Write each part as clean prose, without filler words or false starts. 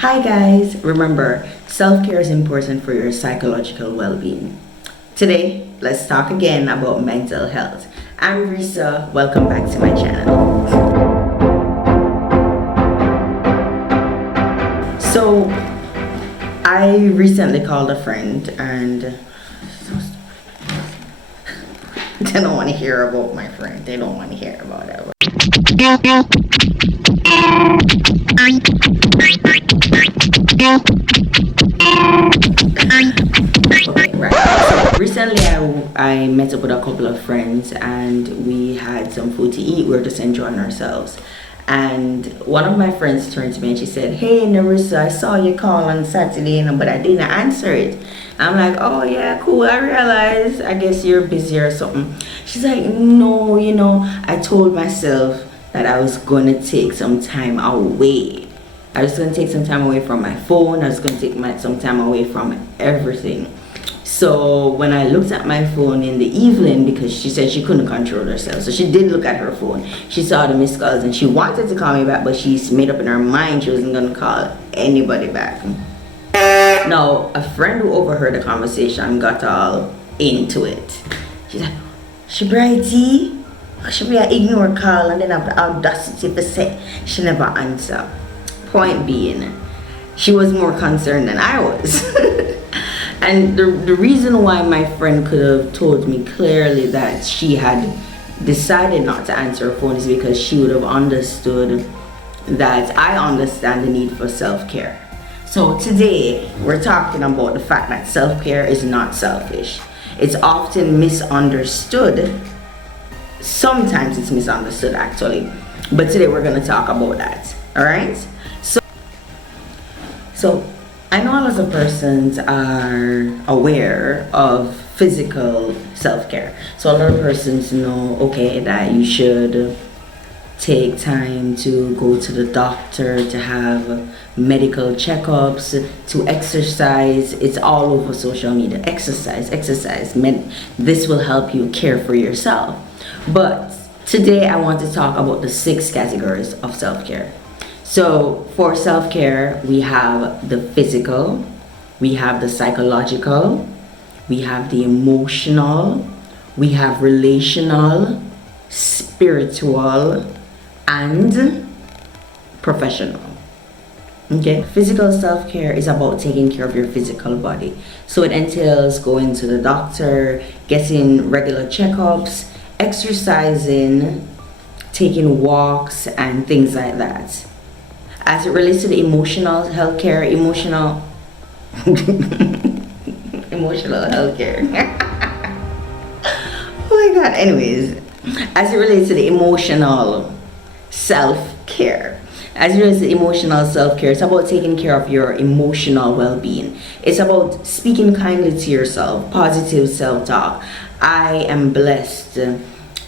Hi guys, remember, self-care is important for your psychological well-being. Today, let's talk again about mental health. I'm Risa, welcome back to my channel. So, I recently called a friend and they don't want to hear about my friend. They don't want to hear about it. Okay, right. So recently I met up with a couple of friends and we had some food to eat. We were just enjoying ourselves. And one of my friends turned to me and she said, "Hey Narissa, I saw you call on Saturday, but I didn't answer it." I'm like, "Oh yeah, cool. I realized I guess you're busy or something." She's like, "No, I told myself that I was gonna take some time away. I was gonna take some time away from my phone. I was gonna take some time away from everything." So when I looked at my phone in the evening, because she said she couldn't control herself, so she did look at her phone. She saw the missed calls and she wanted to call me back, but she's made up in her mind she wasn't gonna call anybody back. Now, a friend who overheard the conversation got all into it. She's like, "She brighty, she be an ignore call and then have the audacity to say she never answer." Point being, she was more concerned than I was. And the reason why my friend could have told me clearly that she had decided not to answer her phone is because she would have understood that I understand the need for self-care. So today we're talking about the fact that self-care is not selfish. It's often misunderstood. Sometimes it's misunderstood actually. But today we're going to talk about that. Alright? So I know a lot of persons are aware of physical self-care. So a lot of persons know, okay, that you should take time to go to the doctor, to have medical checkups, to exercise. It's all over social media. Exercise. This will help you care for yourself. But today I want to talk about the 6 categories of self-care. So for self-care, we have the physical, we have the psychological, we have the emotional, we have relational, spiritual, and professional. Okay, physical self-care is about taking care of your physical body. So it entails going to the doctor, getting regular checkups, exercising, taking walks, and things like that. As it relates to the emotional healthcare, emotional healthcare. Oh my god. Anyways, as it relates to the emotional self-care, it's about taking care of your emotional well-being. It's about speaking kindly to yourself, positive self-talk. I am blessed.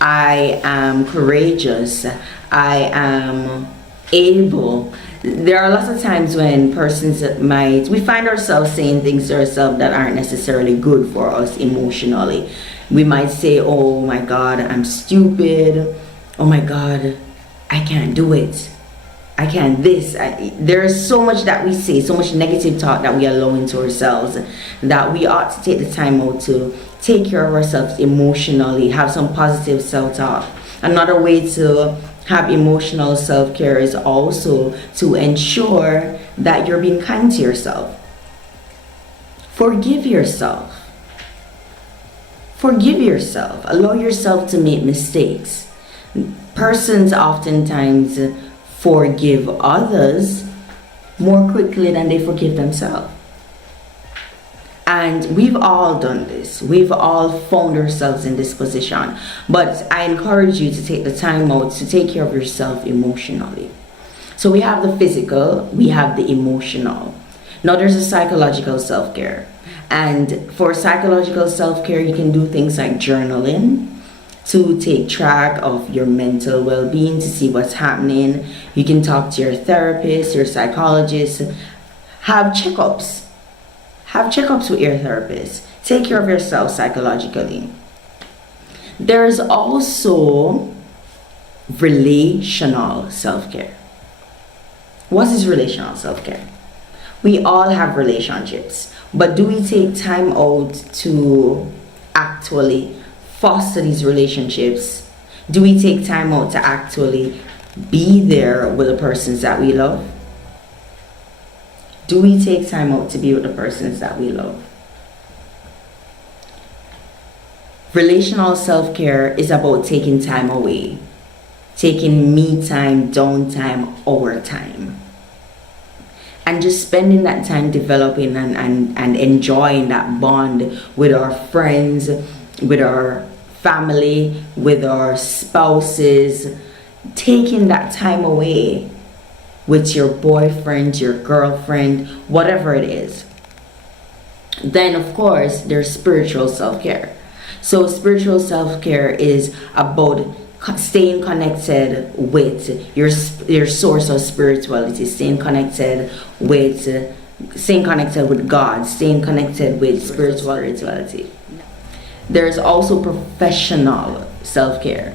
I am courageous. I am able. There are lots of times when we find ourselves saying things to ourselves that aren't necessarily good for us emotionally. We might say, "Oh my god, I'm stupid. Oh my god, I can't do it. I can't this." There's so much that we say, so much negative talk that we allow into ourselves, that we ought to take the time out to take care of ourselves emotionally, have some positive self-talk. Another way to have emotional self-care is also to ensure that you're being kind to yourself. Forgive yourself. Allow yourself to make mistakes. Persons oftentimes forgive others more quickly than they forgive themselves. And we've all done this. We've all found ourselves in this position. But I encourage you to take the time out to take care of yourself emotionally. So we have the physical, we have the emotional. Now there's a psychological self-care. And for psychological self-care, you can do things like journaling to take track of your mental well-being, to see what's happening. You can talk to your therapist, your psychologist, have checkups. Have checkups with your therapist. Take care of yourself psychologically. There's also relational self-care. What is relational self-care? We all have relationships, but do we take time out to actually foster these relationships? Do we take time out to actually be there with the persons that we love? Do we take time out to be with the persons that we love? Relational self-care is about taking time away, taking me time, downtime, our time, and just spending that time developing and enjoying that bond with our friends, with our family, with our spouses, taking that time away with your boyfriend, your girlfriend, whatever it is. Then of course there's spiritual self-care. So spiritual self-care is about staying connected with your source of spirituality, staying connected with God, staying connected with spirituality. There's also professional self-care.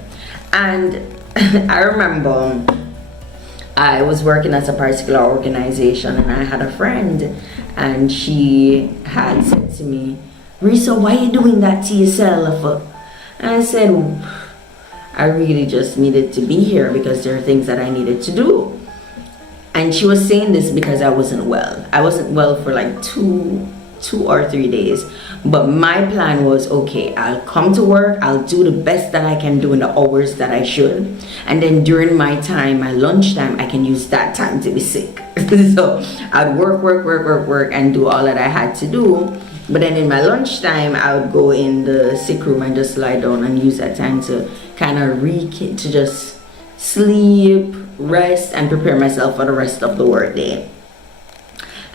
And I remember I was working at a particular organization, and I had a friend, and she had said to me, "Risa, why are you doing that to yourself?" And I said, I really just needed to be here because there are things that I needed to do. And she was saying this because I wasn't well. I wasn't well for like two or 3 days. But my plan was, okay, I'll come to work, I'll do the best that I can do in the hours that I should. And then during my time, my lunchtime, I can use that time to be sick. So I'd work, and do all that I had to do. But then in my lunchtime, I would go in the sick room and just lie down and use that time to kind of to just sleep, rest, and prepare myself for the rest of the work day.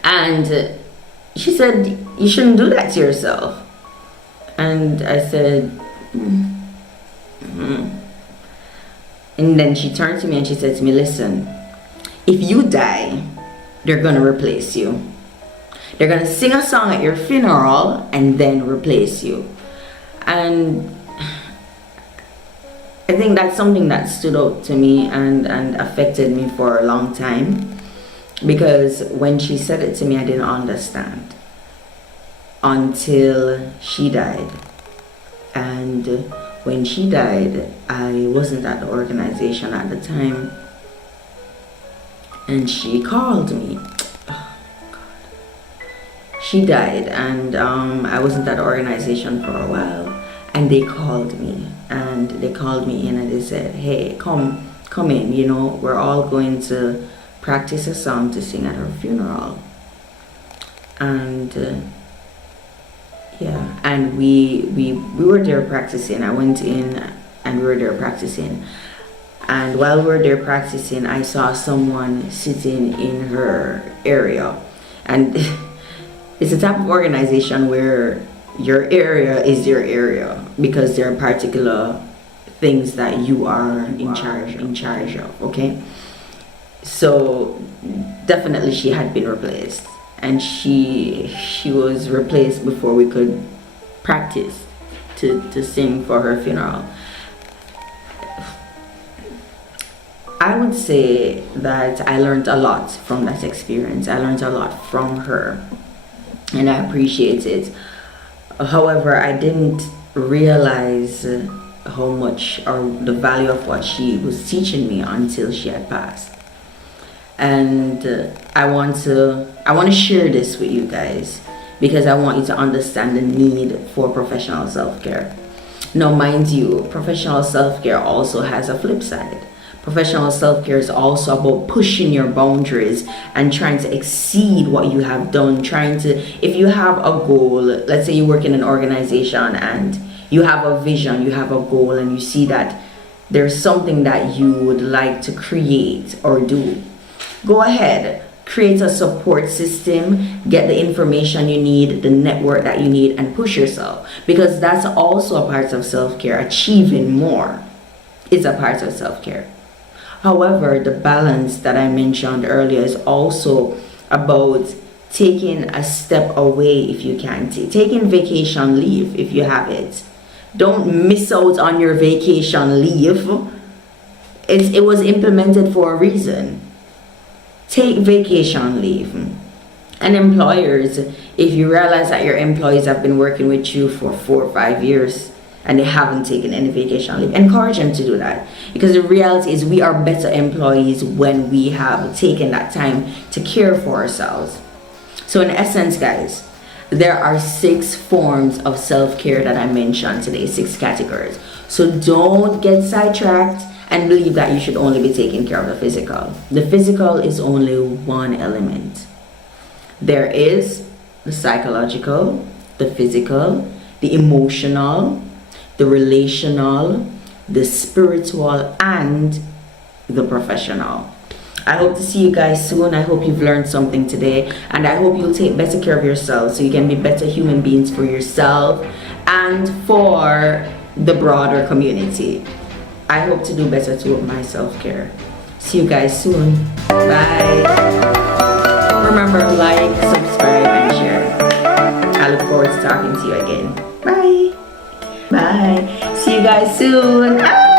And she said, "You shouldn't do that to yourself." And I said, And then she turned to me and she said to me, "Listen, if you die, they're gonna replace you. They're gonna sing a song at your funeral and then replace you." And I think that's something that stood out to me and affected me for a long time, because when she said it to me, I didn't understand until she died. And when she died, I wasn't at the organization at the time, and she called me. She died, and I wasn't at the organization for a while, and they called me in and they said, "Hey, come in, you know, we're all going to practice a song to sing at her funeral." And yeah, and we were there practicing. I went in and we were there practicing, and while we were there practicing, I saw someone sitting in her area. And it's a type of organization where your area is your area, because there are particular things that you are in charge of, okay? So definitely she had been replaced, and she was replaced before we could practice to sing for her funeral. I would say that I learned a lot from that experience. I learned a lot from her, and I appreciate it. However, I didn't realize how much, or the value of what she was teaching me, until she had passed. And I want to share this with you guys, because I want you to understand the need for professional self-care. Now, mind you, professional self-care also has a flip side. Professional self-care is also about pushing your boundaries and trying to exceed what you have done. If you have a goal, let's say you work in an organization and you have a vision, you have a goal, and you see that there's something that you would like to create or do, go ahead, create a support system, get the information you need, the network that you need, and push yourself, because that's also a part of self-care. Achieving more is a part of self-care. However, the balance that I mentioned earlier is also about taking a step away if you can, taking vacation leave if you have it. Don't miss out on your vacation leave. It was implemented for a reason. Take vacation leave. And employers, if you realize that your employees have been working with you for 4 or 5 years and they haven't taken any vacation leave, encourage them to do that. Because the reality is we are better employees when we have taken that time to care for ourselves. So in essence, guys, there are 6 forms of self-care that I mentioned today, 6 categories. So don't get sidetracked and believe that you should only be taking care of the physical. The physical is only one element. There is the psychological, the physical, the emotional, the relational, the spiritual, and the professional. I hope to see you guys soon. I hope you've learned something today, and I hope you'll take better care of yourself so you can be better human beings for yourself and for the broader community. I hope to do better too with my self-care. See you guys soon. Bye. Remember, like, subscribe, and share. I look forward to talking to you again. Bye. Bye. See you guys soon.